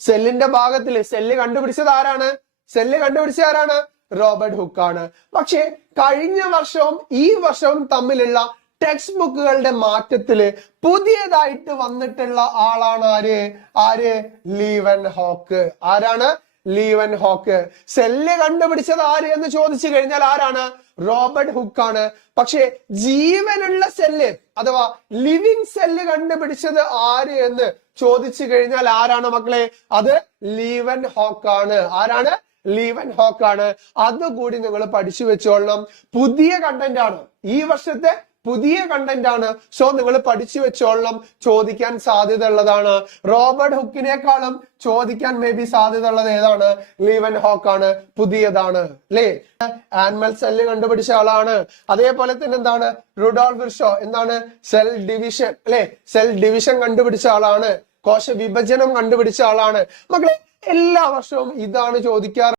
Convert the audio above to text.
സെല്ലിന്റെ ഭാഗത്തില് സെല്ല് കണ്ടുപിടിച്ചത് ആരാണ്? റോബർട്ട് ഹുക്ക് ആണ്. പക്ഷെ കഴിഞ്ഞ വർഷവും ഈ വർഷവും തമ്മിലുള്ള ടെക്സ്റ്റ് ബുക്കുകളുടെ മാറ്റത്തില് പുതിയതായിട്ട് വന്നിട്ടുള്ള ആളാണ് ആര്? ലീവൻ ഹോക്ക്. ആരാണ്? ലീവൻ ഹോക്ക്. സെല്ല് കണ്ടുപിടിച്ചത് ആര് എന്ന് ചോദിച്ചു കഴിഞ്ഞാൽ ആരാണ്? റോബർട്ട് ഹുക്ക് ആണ്. പക്ഷെ ജീവനുള്ള സെല്ല് അഥവാ ലിവിങ് സെല്ല് കണ്ടുപിടിച്ചത് ആര് എന്ന് ചോദിച്ചു കഴിഞ്ഞാൽ ആരാണ് മക്കളെ? അത് ലീവൻ ഹോക്ക് ആണ്. ആരാണ്? ലീവൻ ഹോക്ക് ആണ്. അതുകൂടി നിങ്ങൾ പഠിച്ചു വെച്ചോളണം. പുതിയ കണ്ടന്റ് ആണ്, ഈ വർഷത്തെ പുതിയ കണ്ടന്റ് ആണ്. സോ നിങ്ങൾ പഠിച്ചു വെച്ചോളണം. ചോദിക്കാൻ സാധ്യത ഉള്ളതാണ്. റോബർട്ട് ഹുക്കിനേക്കാളും ചോദിക്കാൻ മേ ബി സാധ്യത ഉള്ളത് ഏതാണ്? ലീവൻ ഹോക്ക് ആണ്. പുതിയതാണ് അല്ലേ? ആനിമൽ സെല്ല് കണ്ടുപിടിച്ച ആളാണ്. അതേപോലെ തന്നെ എന്താണ്? റുഡോൾഫ് വിർഷോ എന്താണ്? സെൽ ഡിവിഷൻ അല്ലെ? സെൽ ഡിവിഷൻ കണ്ടുപിടിച്ച ആളാണ്. കോശ വിഭജനം കണ്ടുപിടിച്ച ആളാണ്. മക്കളെ എല്ലാ വർഷവും ഇതാണ് ചോദിക്കാറ്.